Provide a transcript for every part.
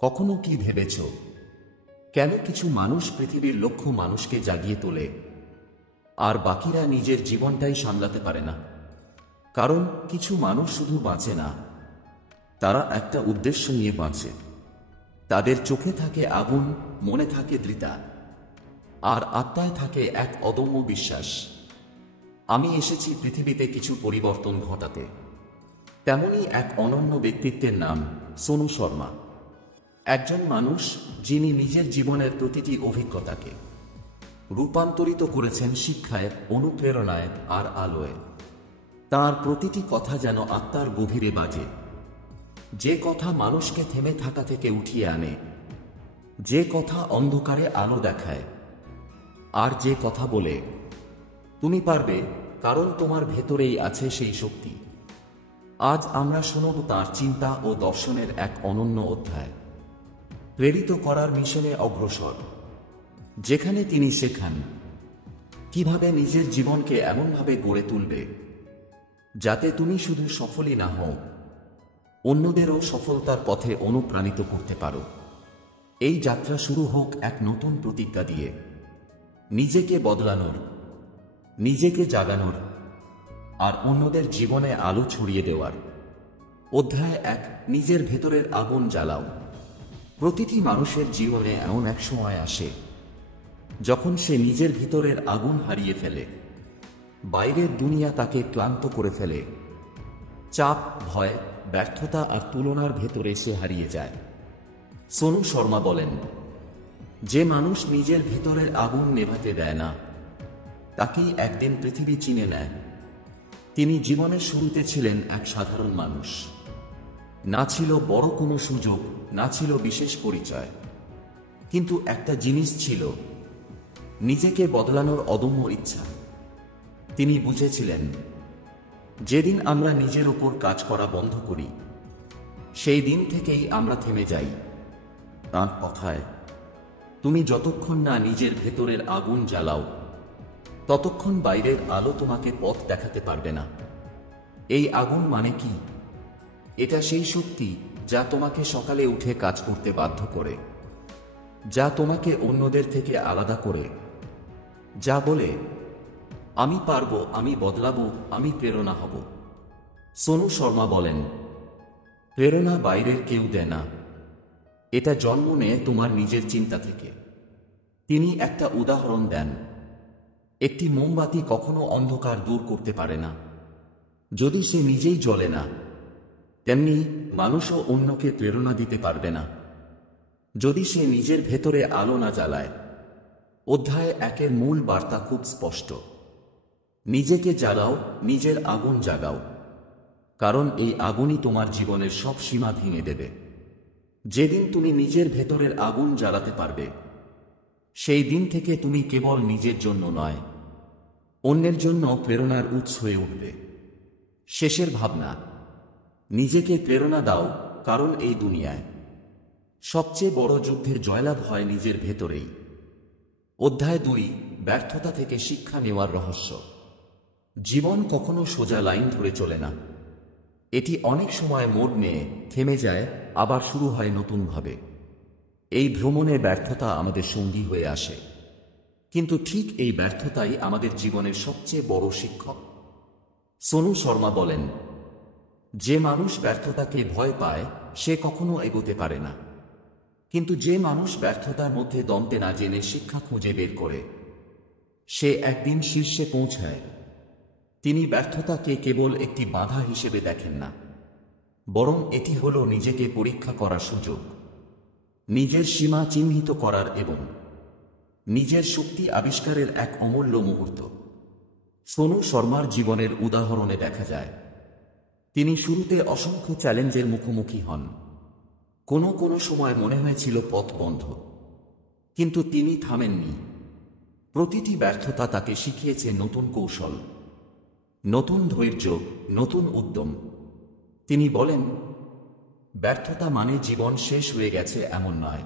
কখনো কি ভেবেছ কেন কিছু মানুষ পৃথিবীর লক্ষ মানুষকে জাগিয়ে তোলে আর বাকিরা নিজের জীবনটাই সামলাতে পারে না? কারণ কিছু মানুষ শুধু বাঁচে না, তারা একটা উদ্দেশ্য নিয়ে বাঁচে। তাদের চোখে থাকে আগুন, মনে থাকে দৃঢ়তা, আর আত্মায় থাকে এক অদম্য বিশ্বাস। আমি এসেছি পৃথিবীতে কিছু পরিবর্তন ঘটাতে। তেমনই এক অনন্য ব্যক্তিত্বের নাম সোনু শর্মা। একজন মানুষ যিনি নিজের জীবনের প্রতিটি অভিজ্ঞতাকে রূপান্তরিত করেছেন শিক্ষায়, অনুপ্রেরণায় আর আলোয়। তার প্রতিটি কথা যেন আত্মার গভীরে বাজে। যে কথা মানুষকে থেমে থাকা থেকে উঠিয়ে আনে, যে কথা অন্ধকারে আলো দেখায়, আর যে কথা বলে তুমি পারবে, কারণ তোমার ভেতরেই আছে সেই শক্তি। আজ আমরা শুনব তাঁর চিন্তা ও দর্শনের এক অনন্য অধ্যায়, প্রেরিত করার মিশনে অগ্রসর, যেখানে তিনি শেখান কিভাবে নিজের জীবনকে এমনভাবে গড়ে তুলবে যাতে তুমি শুধু সফলই না হও, অন্যদেরও সফলতার পথে অনুপ্রাণিত করতে পারো। এই যাত্রা শুরু হোক এক নতুন প্রতিজ্ঞা দিয়ে, নিজেকে বদলানোর, নিজেকে জাগানোর আর অন্যদের জীবনে আলো ছড়িয়ে দেওয়ার। অধ্যায় 1, নিজের ভেতরের আগুন জ্বালাও। প্রতিটি মানুষের জীবনে এমন এক সময় আসে যখন সে নিজের ভিতরের আগুন হারিয়ে ফেলে। বাইরের দুনিয়া তাকে ক্লান্ত করে ফেলে। চাপ, ভয়, ব্যর্থতা আর তুলনার ভেতরে সে হারিয়ে যায়। সোনু শর্মা বলেন, যে মানুষ নিজের ভিতরের আগুন নেভাতে দেয় না, তাকেই একদিন পৃথিবী চিনে নেয়। তিনি জীবনের শুরুতে ছিলেন এক সাধারণ মানুষ। না ছিল বড় কোনো সুযোগ, না ছিল বিশেষ পরিচয়, কিন্তু একটা জিনিস ছিল, নিজেকে বদলানোর অদম্য ইচ্ছা। তিনি বুঝেছিলেন, যেদিন আমরা নিজের উপর কাজ করা বন্ধ করি, সেই দিন থেকেই আমরা থেমে যাই। তাঁর কথায়, তুমি যতক্ষণ না নিজের ভেতরের আগুন জ্বালাও, ততক্ষণ বাইরের আলো তোমাকে পথ দেখাতে পারবে না। এই আগুন মানে কি? এটা সেই শক্তি যা তোমাকে সকালে উঠে কাজ করতে বাধ্য করে, যা তোমাকে অন্যদের থেকে আলাদা করে, যা বলে, আমি পারবো, আমি বদলাবো, আমি প্রেরণা হব। সোনু শর্মা বলেন, প্রেরণা বাইরের কেউ দেয় না, এটা জন্ম নেয় তোমার নিজের চিন্তা থেকে। তিনি একটা উদাহরণ দেন, একটি মোমবাতি কখনো অন্ধকার দূর করতে পারে না যদি সে নিজেই জ্বলে না। তেমনি মানুষও অন্যকে প্রেরণা দিতে পারবে না যদি সে নিজের ভেতরে আলো না জ্বালায়। অধ্যায় 1-এর মূল বার্তা খুব স্পষ্ট, নিজেকে জ্বালাও, নিজের আগুন জাগাও, কারণ এই আগুনই তোমার জীবনের সব সীমা ভেঙে দেবে। যেদিন তুমি নিজের ভেতরের আগুন জ্বালাতে পারবে, সেই দিন থেকে তুমি কেবল নিজের জন্য নয়, অন্যের জন্য প্রেরণার উৎস হয়ে উঠবে। শেষের ভাবনা, নিজেকে প্রেরণা দাও, কারণ এই দুনিয়ায় সবচেয়ে বড় যুদ্ধের জয়লাভ হয় নিজের ভেতরেই। অধ্যায় 2, ব্যর্থতা থেকে শিক্ষা নেওয়ার রহস্য। জীবন কখনো সোজা লাইন ধরে চলে না। এটি অনেক সময় মোড় নিয়ে থেমে যায়, আবার শুরু হয় নতুনভাবে। এই ভ্রমণে ব্যর্থতা আমাদের সঙ্গী হয়ে আসে, কিন্তু ঠিক এই ব্যর্থতাই আমাদের জীবনের সবচেয়ে বড় শিক্ষক। সোনু শর্মা বলেন, যে মানুষ ব্যর্থতাকে ভয় পায় সে কখনো এগোতে পারে না, কিন্তু যে মানুষ ব্যর্থতার মধ্যে দ্বন্দ্বে না জেনে শিক্ষা খুঁজে বের করে, সে একদিন শীর্ষে পৌঁছায়। তিনি ব্যর্থতাকে কেবল একটি বাধা হিসেবে দেখেন না, বরং এটি হলো নিজেকে পরীক্ষা করার সুযোগ, নিজের সীমা চিহ্নিত করার এবং নিজের শক্তি আবিষ্কারের এক অমূল্য মুহূর্ত। সোনু শর্মার জীবনের উদাহরণে দেখা যায়, তিনি শুরুতে অসংখ্য চ্যালেঞ্জের মুখোমুখি হন। কোনো সময় মনে হয়েছিল পথ বন্ধ, কিন্তু তিনি থামেননি। প্রতিটি ব্যর্থতা তাকে শিখিয়েছে নতুন কৌশল, নতুন ধৈর্য, নতুন উদ্যম। তিনি বলেন, ব্যর্থতা মানে জীবন শেষ হয়ে গেছে এমন নয়।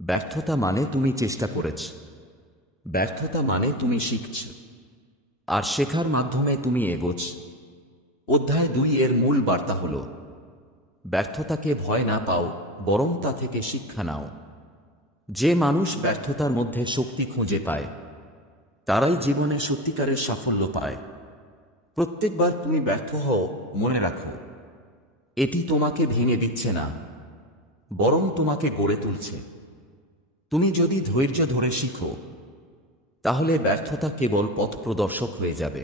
ব্যর্থতা মানে তুমি চেষ্টা করেছ। ব্যর্থতা মানে তুমি শিখছ, আর শেখার মাধ্যমে তুমি এগোছ। অধ্যায় 2-এর মূল বার্তা হল, ব্যর্থতাকে ভয় না পাও, বরং তা থেকে শিক্ষা নাও। যে মানুষ ব্যর্থতার মধ্যে শক্তি খুঁজে পায় তারাই জীবনে সত্যিকারের সাফল্য পায়। প্রত্যেকবার তুমি ব্যর্থ হও, মনে রাখো এটি তোমাকে ভেঙে দিচ্ছে না, বরং তোমাকে গড়ে তুলছে। তুমি যদি ধৈর্য ধরে শিখো তাহলে ব্যর্থতা কেবল পথ প্রদর্শক হয়ে যাবে।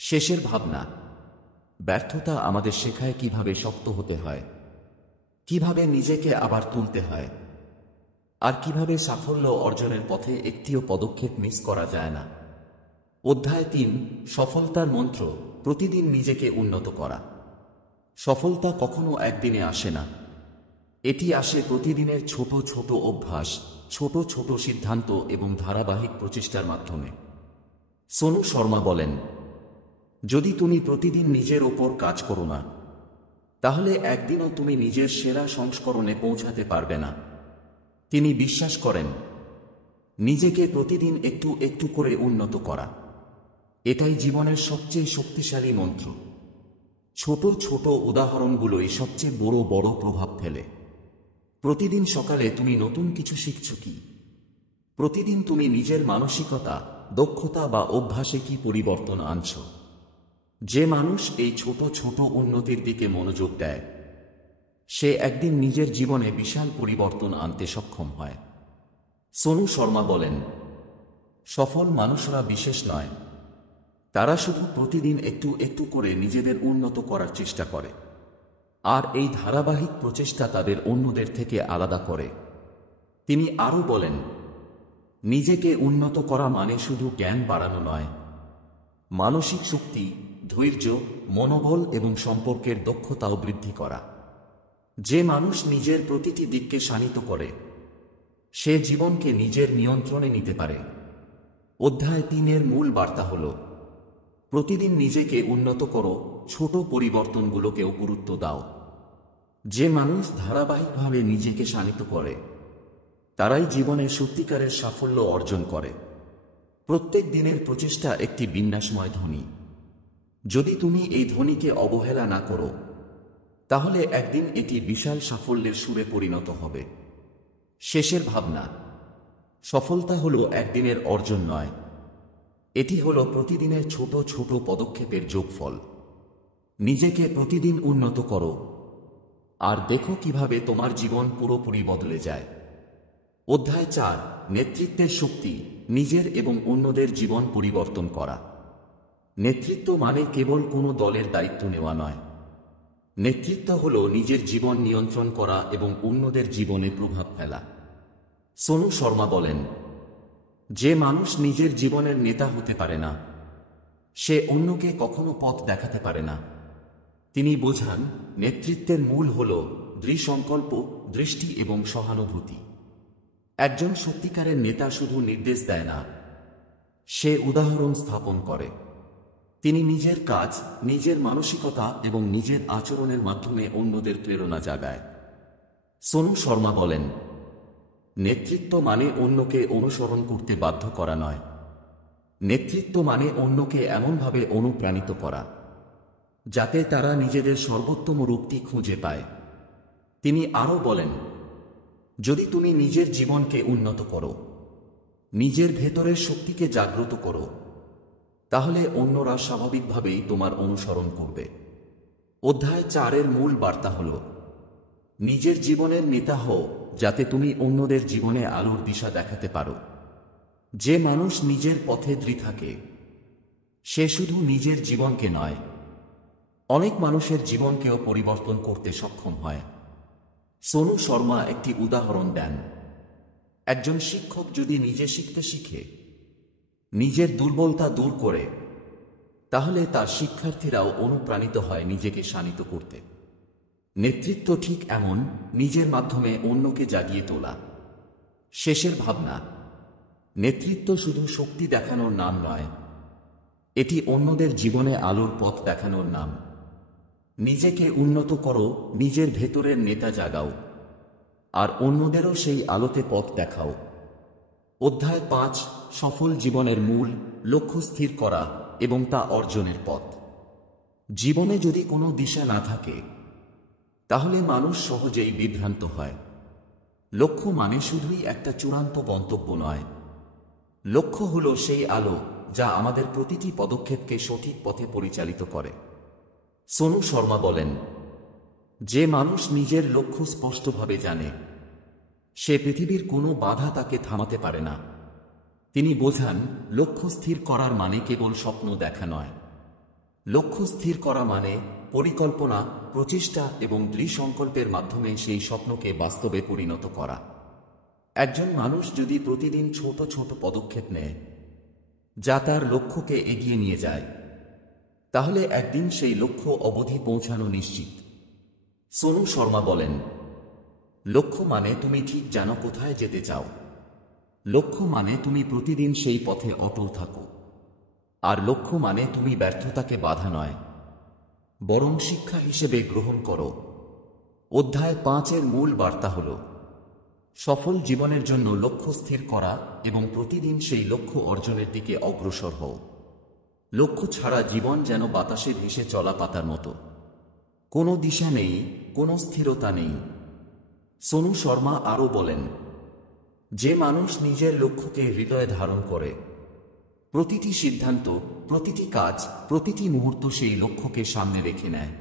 শেষের ভাবনা, ব্যর্থতা আমাদের শেখায় কিভাবে শক্ত হতে হয়, কিভাবে নিজেকে আবার তুলতে হয়, আর কিভাবে সাফল্য অর্জনের পথে একটিও পদক্ষেপ মিস করা যায় না। অধ্যায় 3, সফলতার মন্ত্র। প্রতিদিন নিজেকে উন্নত করা। সফলতা কখনো একদিনে আসে না, এটি আসে প্রতিদিনের ছোট ছোট অভ্যাস, ছোট ছোট সিদ্ধান্ত এবং ধারাবাহিক প্রচেষ্টার মাধ্যমে। সোনু শর্মা বলেন, যদি তুমি প্রতিদিন নিজের ওপর কাজ করো না তাহলে একদিনও তুমি নিজের সেরা সংস্করণে পৌঁছাতে পারবে না। তিনি বিশ্বাস করেন, নিজেকে প্রতিদিন একটু একটু করে উন্নত করা, এটাই জীবনের সবচেয়ে শক্তিশালী মন্ত্র। ছোট ছোট উদাহরণগুলোই সবচেয়ে বড় বড় প্রভাব ফেলে। প্রতিদিন সকালে তুমি নতুন কিছু শিখছো কি? প্রতিদিন তুমি নিজের মানসিকতা, দক্ষতা বা অভ্যাসে কি পরিবর্তন আনছো? যে মানুষ এই ছোট ছোট উন্নতির দিকে মনোযোগ দেয় সে একদিন নিজের জীবনে বিশাল পরিবর্তন আনতে সক্ষম হয়। সোনু শর্মা বলেন, সফল মানুষরা বিশেষ নয়, তারা শুধু প্রতিদিন একটু একটু করে নিজেদের উন্নত করার চেষ্টা করে, আর এই ধারাবাহিক প্রচেষ্টা তাদের অন্যদের থেকে আলাদা করে। তিনি আরও বলেন, নিজেকে উন্নত করা মানে শুধু জ্ঞান বাড়ানো নয়, মানসিক শক্তি, ধৈর্য, মনোবল এবং সম্পর্কের দক্ষতাও বৃদ্ধি করা। যে মানুষ নিজের প্রতিটি দিককে শানিত করে সে জীবনকে নিজের নিয়ন্ত্রণে নিতে পারে। অধ্যায় 3 মূল বার্তা হল, প্রতিদিন নিজেকে উন্নত করো, ছোট পরিবর্তনগুলোকেও গুরুত্ব দাও। যে মানুষ ধারাবাহিকভাবে নিজেকে শানিত করে তারাই জীবনে সত্যিকারের সাফল্য অর্জন করে। প্রত্যেক দিনের প্রচেষ্টা একটি বিন্যাসময় ধ্বনি। যদি তুমি এই ধ্বনিকে অবহেলা না করো তাহলে একদিন এটি বিশাল সাফল্যের সুরে পরিণত হবে। শেষের ভাবনা, সফলতা হলো একদিনের অর্জন নয়, এটি হলো প্রতিদিনের ছোট ছোট পদক্ষেপের যোগফল। নিজেকে প্রতিদিন উন্নত করো আর দেখো কিভাবে তোমার জীবন পুরোপুরি বদলে যায়। অধ্যায় 4, নেতৃত্বের শক্তি। নিজের এবং অন্যদের জীবন পরিবর্তন করা। নেতৃত্ব মানে কেবল কোনো দলের দায়িত্ব নেওয়া নয়, নেতৃত্ব হল নিজের জীবন নিয়ন্ত্রণ করা এবং অন্যদের জীবনে প্রভাব ফেলা। সোনু শর্মা বলেন, যে মানুষ নিজের জীবনের নেতা হতে পারে না সে অন্যকে কখনো পথ দেখাতে পারে না। তিনি বোঝান, নেতৃত্বের মূল হল দৃঢ় সংকল্প, দৃষ্টি এবং সহানুভূতি। একজন সত্যিকারের নেতা শুধু নির্দেশ দেয় না, সে উদাহরণ স্থাপন করে। তিনি নিজের কাজ, নিজের মানসিকতা এবং নিজের আচরণের মাধ্যমে অন্যদের প্রেরণা জাগায়। সোনু শর্মা বলেন, নেতৃত্ব মানে অন্যকে অনুসরণ করতে বাধ্য করা নয়, নেতৃত্ব মানে অন্যকে এমনভাবে অনুপ্রাণিত করা যাতে তারা নিজেদের সর্বোত্তম রূপটি খুঁজে পায়। তিনি আরও বলেন, যদি তুমি নিজের জীবনকে উন্নত করো, নিজের ভেতরের শক্তিকে জাগ্রত করো, তাহলে অন্যরা স্বাভাবিকভাবেই তোমার অনুসরণ করবে। অধ্যায় 4 মূল বার্তা হল, নিজের জীবনের নেতা হও যাতে তুমি অন্যদের জীবনে আলোর দিশা দেখাতে পারো। যে মানুষ নিজের পথে দৃঢ় থাকে সে শুধু নিজের জীবনকে নয়, অনেক মানুষের জীবনকেও পরিবর্তন করতে সক্ষম হয়। সোনু শর্মা একটি উদাহরণ দেন, একজন শিক্ষক যদি নিজে শিখতে শিখে, নিজের দুর্বলতা দূর করে, তাহলে তার শিক্ষার্থীরাও অনুপ্রাণিত হয় নিজেকে শানিত করতে। নেতৃত্ব ঠিক এমন, নিজের মাধ্যমে অন্যকে জাগিয়ে তোলা। শেষের ভাবনা, নেতৃত্ব শুধু শক্তি দেখানোর নাম নয়, এটি অন্যদের জীবনে আলোর পথ দেখানোর নাম। নিজেকে উন্নত করো, নিজের ভেতরের নেতা জাগাও, আর অন্যদেরও সেই আলোতে পথ দেখাও। অধ্যায় 5, সফল জীবনের মূল। লক্ষ্য স্থির করা এবং তা অর্জনের পথ। জীবনে যদি কোনো দিশা না থাকে তাহলে মানুষ সহজেই বিভ্রান্ত হয়। লক্ষ্য মানে শুধুই একটা চূড়ান্ত গন্তব্য নয়। লক্ষ্য হলো সেই আলো যা আমাদের প্রতিটি পদক্ষেপকে সঠিক পথে পরিচালিত করে। সোনু শর্মা বলেন, যে মানুষ নিজের লক্ষ্য স্পষ্টভাবে জানে, সে পৃথিবীর কোনো বাধা তাকে থামাতে পারে না। তিনি বোঝান, লক্ষ্য স্থির করার মানে কেবল স্বপ্ন দেখা নয়। লক্ষ্য স্থির করা মানে পরিকল্পনা, প্রচেষ্টা এবং দৃঢ় সংকল্পের মাধ্যমে সেই স্বপ্নকে বাস্তবে পরিণত করা। একজন মানুষ যদি প্রতিদিন ছোট ছোট পদক্ষেপ নেয় যা তার লক্ষ্যকে এগিয়ে নিয়ে যায়, তাহলে একদিন সেই লক্ষ্য অবধি পৌঁছানো নিশ্চিত। সোনু শর্মা বলেন, লক্ষ্য মানে তুমি ঠিক জানো কোথায় যেতে চাও। লক্ষ্য মানে তুমি প্রতিদিন সেই পথে অটল থাকো। আর লক্ষ্য মানে তুমি ব্যর্থতাকে বাধা নয়, বরং শিক্ষা হিসেবে গ্রহণ করো। অধ্যায় 5-এর মূল বার্তা হল সফল জীবনের জন্য লক্ষ্য স্থির করা এবং প্রতিদিন সেই লক্ষ্য অর্জনের দিকে অগ্রসর হও। লক্ষ্য ছাড়া জীবন যেন বাতাসে ভেসে চলা পাতার মতো। কোনো দিশা নেই, কোনো স্থিরতা নেই। সোনু শর্মা আরও বলেন, যে মানুষ নিজের লক্ষ্যকে হৃদয়ে ধারণ করে, প্রতিটি সিদ্ধান্ত, প্রতিটি কাজ, প্রতিটি মুহূর্ত সেই লক্ষ্যকে সামনে রেখে নেয়,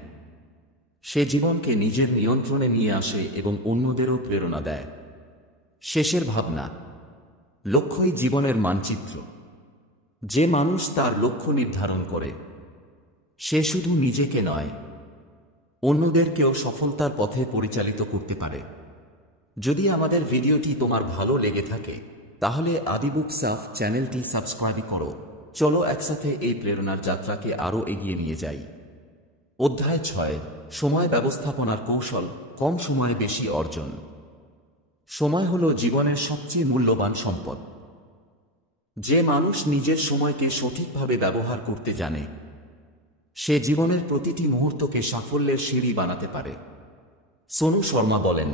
সে জীবনকে নিজের নিয়ন্ত্রণে নিয়ে আসে এবং অন্যদেরও প্রেরণা দেয়। শেষের ভাবনা, লক্ষ্যই জীবনের মানচিত্র। যে মানুষ তার লক্ষ্য নির্ধারণ করে, সে শুধু নিজেকে নয়, অন্যদেরকেও সফলতার পথে পরিচালিত করতে পারে। যদি আমাদের ভিডিওটি তোমার ভালো লেগে থাকে, তাহলে আদি বুক সাফ চ্যানেলটি সাবস্ক্রাইব করো। চলো একসাথে এই প্রেরণার যাত্রাকে আরও এগিয়ে নিয়ে যাই। অধ্যায় 6, সময় ব্যবস্থাপনার কৌশল, কম সময়ে বেশি অর্জন। সময় হল জীবনের সবচেয়ে মূল্যবান সম্পদ। যে মানুষ নিজের সময়কে সঠিকভাবে ব্যবহার করতে জানে, সে জীবনের প্রতিটি মুহূর্তকে সাফল্যের সিঁড়ি বানাতে পারে। সোনু শর্মা বলেন,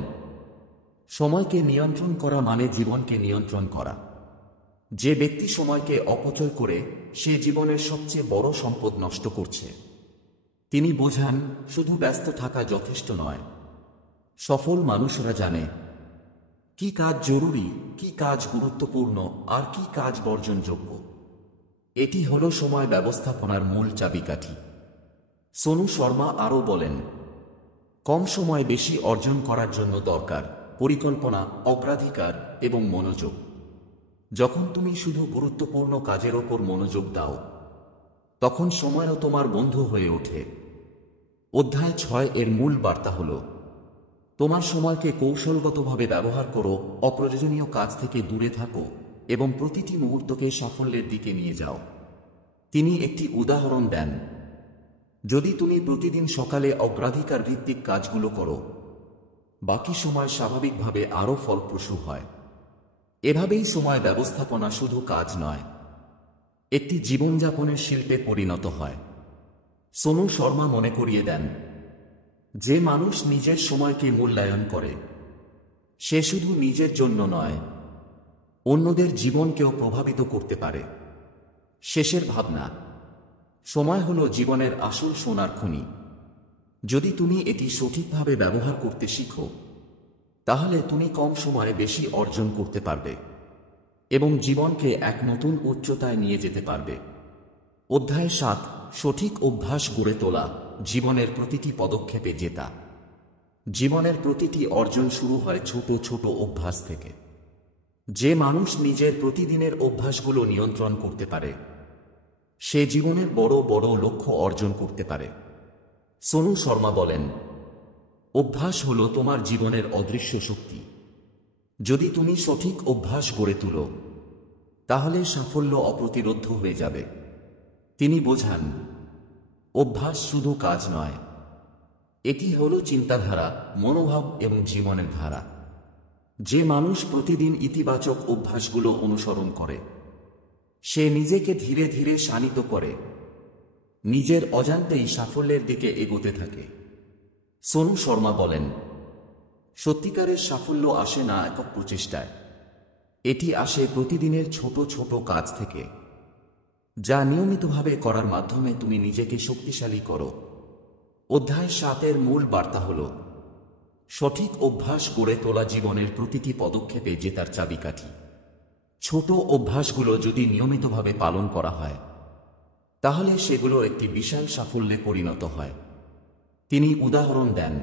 সময়কে নিয়ন্ত্রণ করা মানে জীবনকে নিয়ন্ত্রণ করা। যে ব্যক্তি সময়কে অপচয় করে, সে জীবনের সবচেয়ে বড় সম্পদ নষ্ট করছে। তিনি বোঝান, শুধু ব্যস্ত থাকা যথেষ্ট নয়। সফল মানুষরা জানে কি কাজ জরুরি, কি কাজ গুরুত্বপূর্ণ, আর কি কাজ বর্জনযোগ্য। এটি হল সময় ব্যবস্থাপনার মূল চাবিকাঠি। সোনু শর্মা আরও বলেন, কম সময় বেশি অর্জন করার জন্য দরকার পরিকল্পনা, অগ্রাধিকার এবং মনোযোগ। যখন তুমি শুধু গুরুত্বপূর্ণ কাজের ওপর মনোযোগ দাও, তখন সময়ও তোমার বন্ধু হয়ে ওঠে। অধ্যায় 6-এর মূল বার্তা হল, তোমার সময়কে কৌশলগতভাবে ব্যবহার করো, অপ্রয়োজনীয় কাজ থেকে দূরে থাকো এবং প্রতিটি মুহূর্তকে সাফল্যের দিকে নিয়ে যাও। তিনি একটি উদাহরণ দেন, যদি তুমি প্রতিদিন সকালে অগ্রাধিকার ভিত্তিক কাজগুলো করো, বাকি সময় স্বাভাবিকভাবে আরও ফলপ্রসূ হয়। এভাবেই সময় ব্যবস্থাপনা শুধু কাজ নয়, একটি জীবনযাপনের শিল্পে পরিণত হয়। সোনু শর্মা মনে করিয়ে দেন, যে মানুষ নিজের সময়কে মূল্যায়ন করে, সে শুধু নিজের জন্য নয়, অন্যদের জীবনকেও প্রভাবিত করতে পারে। শেষের ভাবনা, সময় হল জীবনের আসল সোনার খনি। যদি তুমি এটি সঠিকভাবে ব্যবহার করতে শিখো, তাহলে তুমি কম সময়ে বেশি অর্জন করতে পারবে এবং জীবনকে এক নতুন উচ্চতায় নিয়ে যেতে পারবে। অধ্যায় 7, সঠিক অভ্যাস গড়ে তোলা, জীবনের প্রতিটি পদক্ষেপে জেতা। জীবনের প্রতিটি অর্জন শুরু হয় ছোট ছোট অভ্যাস থেকে। যে মানুষ নিজের প্রতিদিনের অভ্যাসগুলো নিয়ন্ত্রণ করতে পারে, সে জীবনের বড় বড় লক্ষ্য অর্জন করতে পারে। সোনু শর্মা বলেন, অভ্যাস হল তোমার জীবনের অদৃশ্য শক্তি। যদি তুমি সঠিক অভ্যাস গড়ে তুলো, তাহলে সাফল্য অপ্রতিরোধ্য হয়ে যাবে। তিনি বোঝান, অভ্যাস শুধু কাজ নয়, এটি হল চিন্তাধারা, মনোভাব এবং জীবনের ধারা। যে মানুষ প্রতিদিন ইতিবাচক অভ্যাসগুলো অনুসরণ করে, সে নিজেকে ধীরে ধীরে শানিত করে, নিজের অজান্তেই সাফল্যের দিকে এগোতে থাকে। সোনু শর্মা বলেন, সত্যিকারের সাফল্য আসে না একক প্রচেষ্টায়, এটি আসে প্রতিদিনের ছোট ছোট কাজ থেকে, যা নিয়মিতভাবে করার মাধ্যমে তুমি নিজেকে শক্তিশালী করো। অধ্যায় 7-এর মূল বার্তা হল, সঠিক অভ্যাস গড়ে তোলা জীবনের প্রতিটি পদক্ষেপে জেতার চাবিকাঠি। ছোট অভ্যাসগুলো যদি নিয়মিতভাবে পালন করা হয় তাহলে সেগুলো একটি বিশাল সাফল্যে পরিণত হয়। তিনি উদাহরণ দেন,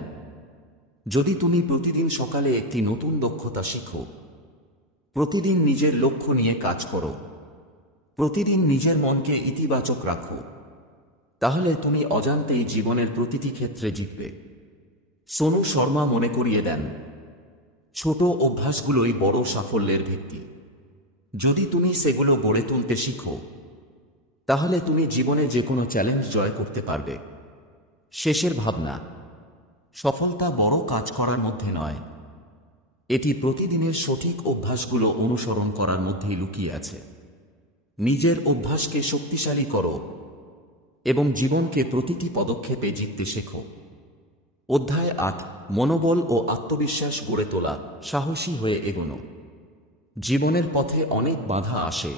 যদি তুমি প্রতিদিন সকালে একটি নতুন দক্ষতা শিখো, প্রতিদিন নিজের লক্ষ্য নিয়ে কাজ করো, প্রতিদিন নিজের মনকে ইতিবাচক রাখো, তাহলে তুমি অজান্তেই জীবনের প্রতিটি ক্ষেত্রে জিতবে। সোনু শর্মা মনে করিয়ে দেন, ছোট অভ্যাসগুলোই বড় সাফল্যের ভিত্তি। যদি তুমি সেগুলো গড়ে তুলতে শিখো তাহলে তুমি জীবনে যে কোনো চ্যালেঞ্জ জয় করতে পারবে। শেষের ভাবনা, সফলতা বড় কাজ করার মধ্যে নয়, এটি প্রতিদিনের সঠিক অভ্যাসগুলো অনুসরণ করার মধ্যেই লুকিয়ে আছে। নিজের অভ্যাসকে শক্তিশালী করো এবং জীবনকে প্রতিটি পদক্ষেপে জিততে শেখো। অধ্যায় 8, মনোবল ও আত্মবিশ্বাস গড়ে তোলা, সাহসী হয়ে এগোনো। জীবনের পথে অনেক বাধা আসে,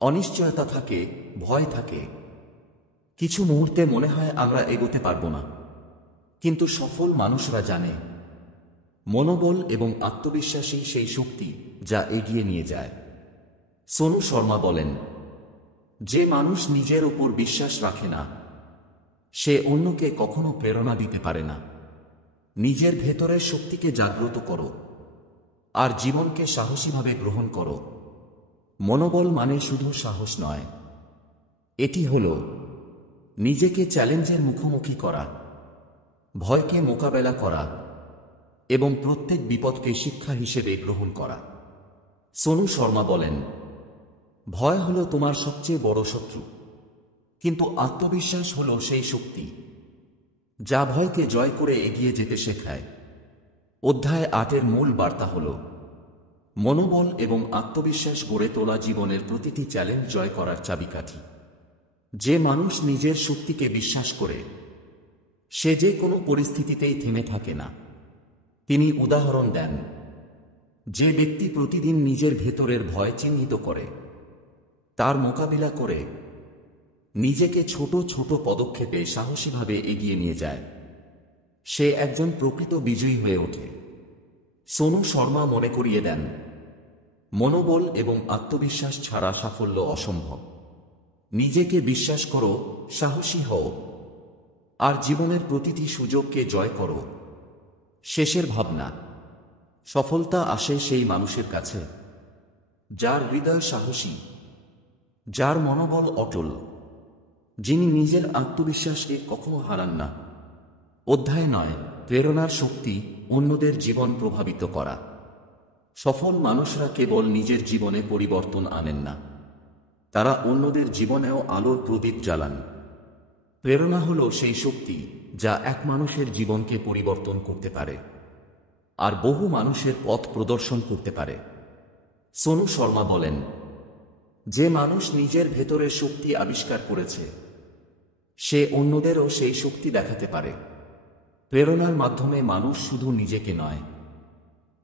অনিশ্চয়তা থাকে, ভয় থাকে। কিছু মুহূর্তে মনে হয় আমরা এগোতে পারবো না, কিন্তু সফল মানুষরা জানে মনোবল এবং আত্মবিশ্বাসই সেই শক্তি যা এগিয়ে নিয়ে যায়। সোনু শর্মা বলেন, যে মানুষ নিজের উপর বিশ্বাস রাখে না সে অন্যকে কখনো প্রেরণা দিতে পারে না। নিজের ভেতরের শক্তিকে জাগ্রত করো আর জীবনকে সাহসীভাবে গ্রহণ করো। মনোবল মানে শুধু সাহস নয়, এটি হল নিজেকে চ্যালেঞ্জের মুখোমুখি করা, ভয়কে মোকাবেলা করা এবং প্রত্যেক বিপদকে শিক্ষা হিসেবে গ্রহণ করা। সোনু শর্মা বলেন, ভয় হলো তোমার সবচেয়ে বড় শত্রু, কিন্তু আত্মবিশ্বাস হলো সেই শক্তি যা ভয়কে জয় করে এগিয়ে যেতে শেখায়। অধ্যায় 8 মূল বার্তা হল মনোবল এবং আত্মবিশ্বাস গড়ে তোলা জীবনের প্রতিটি চ্যালেঞ্জ জয় করার চাবিকাঠি। যে মানুষ নিজের শক্তিকে বিশ্বাস করে সে যে কোনো পরিস্থিতিতেই থেমে থাকে না। তিনি উদাহরণ দেন, যে ব্যক্তি প্রতিদিন নিজের ভেতরের ভয় চিহ্নিত করে, তার মোকাবিলা করে, নিজেকে ছোট ছোট পদক্ষেপে সাহসীভাবে এগিয়ে নিয়ে যায়, সে একজন প্রকৃত বিজয়ী হয়ে ওঠে। সোনু শর্মা মনে করিয়ে দেন, মনোবল এবং আত্মবিশ্বাস ছাড়া সাফল্য অসম্ভব। নিজেকে বিশ্বাস করো, সাহসী হও আর জীবনের প্রতিটি সুযোগকে জয় করো। শেষের ভাবনা, সফলতা আসে সেই মানুষের কাছে যার হৃদয় সাহসী, যার মনোবল অটল, যিনি নিজের আত্মবিশ্বাসকে কখনো হারান না। অধ্যায় 9, প্রেরণার শক্তি, অন্যদের জীবন প্রভাবিত করা। সফল মানুষরা কেবল নিজের জীবনে পরিবর্তন আনেন না, তারা অন্যদের জীবনেও আলোর প্রদীপ জ্বালান। প্রেরণা হল সেই শক্তি যা এক মানুষের জীবনকে পরিবর্তন করতে পারে আর বহু মানুষের পথ প্রদর্শন করতে পারে। সোনু শর্মা বলেন, যে মানুষ নিজের ভেতরের শক্তি আবিষ্কার করেছে সে অন্যদেরও সেই শক্তি দেখাতে পারে। প্রেরণার মাধ্যমে মানুষ শুধু নিজেকে নয়,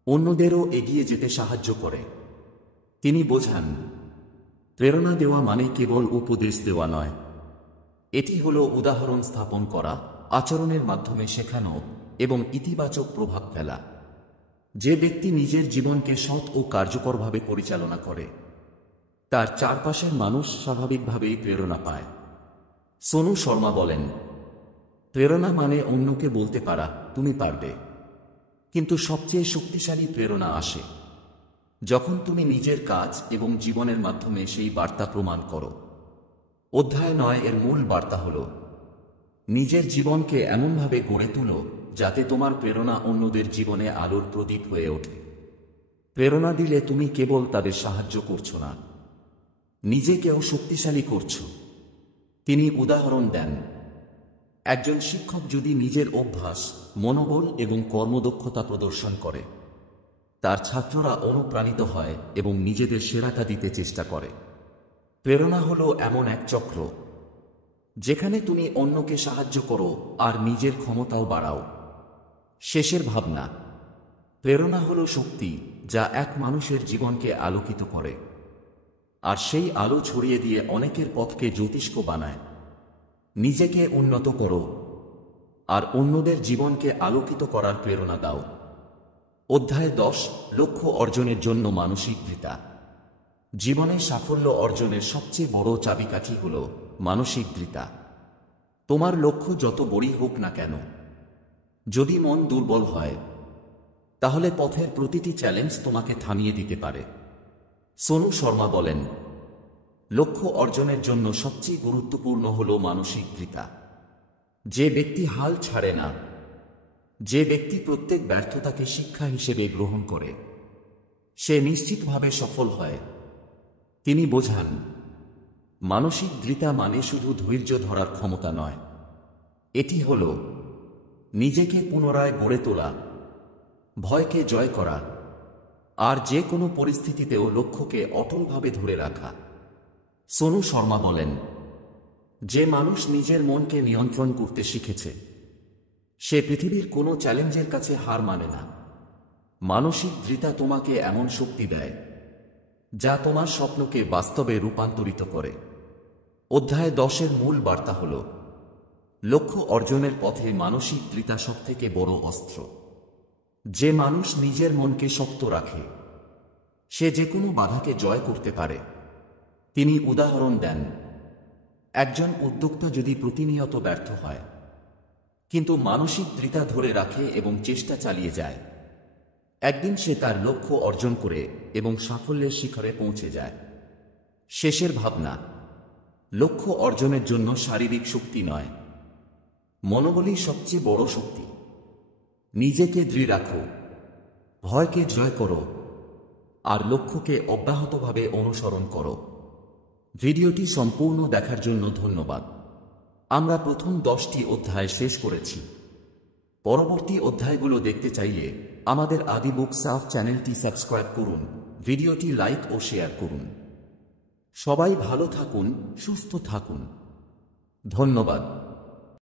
অন্যদেরও এগিয়ে যেতে সাহায্য করে। তিনি বোঝান, প্রেরণা দেওয়া মানে কেবল উপদেশ দেওয়া নয়, এটি হল উদাহরণ স্থাপন করা, আচরণের মাধ্যমে শেখানো এবং ইতিবাচক প্রভাব ফেলা। যে ব্যক্তি নিজের জীবনকে সৎ ও কার্যকরভাবে পরিচালনা করে তার চারপাশের মানুষ স্বাভাবিকভাবেই প্রেরণা পায়। সোনু শর্মা বলেন, প্রেরণা মানে অন্যকে বলতে পারা তুমি পারবে, কিন্তু সবচেয়ে শক্তিশালী প্রেরণা আসে যখন তুমি নিজের কাজ এবং জীবনের মাধ্যমে সেই বার্তা প্রমাণ করো। অধ্যায় 9 মূল বার্তা হল নিজের জীবনকে এমনভাবে গড়ে তুলো যাতে তোমার প্রেরণা অন্যদের জীবনে আলোর প্রদীপ হয়ে ওঠে। প্রেরণা দিলে তুমি কেবল তাদের সাহায্য করছো না, নিজেকেও শক্তিশালী করছো। তিনি উদাহরণ দেন, একজন শিক্ষক যদি নিজের অভ্যাস, মনোবল এবং কর্মদক্ষতা প্রদর্শন করে তার ছাত্ররা অনুপ্রাণিত হয় এবং নিজেদের সেরাটা দিতে চেষ্টা করে। প্রেরণা হলো এমন এক চক্র যেখানে তুমি অন্যকে সাহায্য করো আর নিজের ক্ষমতাও বাড়াও। শেষের ভাবনা, প্রেরণা হলো শক্তি যা এক মানুষের জীবনকে আলোকিত করে আর সেই আলো ছড়িয়ে দিয়ে অনেকের পথকে জ্যোতিষ্ক বানায়। নিজেকে উন্নত করো, আর অন্যদের জীবনকে আলোকিত করার প্রেরণা দাও। অধ্যায় 10, লক্ষ্য অর্জনের জন্য মানসিক দৃঢ়তা। জীবনে সাফল্য অর্জনের সবচেয়ে বড় চাবিকাঠি হল মানসিক দৃঢ়তা। তোমার লক্ষ্য যত বড়ই হোক না কেন, যদি মন দুর্বল হয়, তাহলে পথের প্রতিটি চ্যালেঞ্জ তোমাকে থামিয়ে দিতে পারে। সোনু শর্মা বলেন, লক্ষ্য অর্জনের জন্য সবচেয়ে গুরুত্বপূর্ণ হল মানসিক দৃঢ়তা। যে ব্যক্তি হাল ছাড়ে না, যে ব্যক্তি প্রত্যেক ব্যর্থতাকে শিক্ষা হিসেবে গ্রহণ করে, সে নিশ্চিতভাবে সফল হয়। তিনি বোঝান, মানসিক দৃঢ়তা মানে শুধু ধৈর্য ধরার ক্ষমতা নয়, এটি হল নিজেকে পুনরায় গড়ে তোলা, ভয়কে জয় করা, আর যে কোনো পরিস্থিতিতেও লক্ষ্যকে অটলভাবে ধরে রাখা। সোনু শর্মা বলেন, যে মানুষ নিজের মনকে নিয়ন্ত্রণ করতে শিখেছে, সে পৃথিবীর কোনো চ্যালেঞ্জের কাছে হার মানে না। মানসিক দৃঢ়তা তোমাকে এমন শক্তি দেয় যা তোমার স্বপ্নকে বাস্তবে রূপান্তরিত করে। অধ্যায় 10-এর মূল বার্তা হল, লক্ষ্য অর্জনের পথে মানসিক দৃঢ়তা সবথেকে বড় অস্ত্র। যে মানুষ নিজের মনকে শক্ত রাখে, সে যে কোনো বাধাকে জয় করতে পারে। তিনি উদাহরণ দেন, একজন উদ্যোক্তা যদি প্রতিনিয়ত ব্যর্থ হয়, কিন্তু মানসিক দৃঢ়তা ধরে রাখে এবং চেষ্টা চালিয়ে যায়, একদিন সে তার লক্ষ্য অর্জন করে এবং সাফল্যের শিখরে পৌঁছে যায়। শেষের ভাবনা, লক্ষ্য অর্জনের জন্য শারীরিক শক্তি নয়, মনোবলই সবচেয়ে বড় শক্তি। নিজেকে দৃঢ় রাখো, ভয়কে জয় করো, আর লক্ষ্যকে অব্যাহতভাবে অনুসরণ করো। ভিডিওটি সম্পূর্ণ দেখার জন্য ধন্যবাদ। আমরা প্রথম 10টি অধ্যায় শেষ করেছি। পরবর্তী অধ্যায়গুলো দেখতে চাইলে আমাদের আদি বুক সাফ চ্যানেলটি সাবস্ক্রাইব করুন, ভিডিওটি লাইক ও শেয়ার করুন। সবাই ভালো থাকুন, সুস্থ থাকুন। ধন্যবাদ।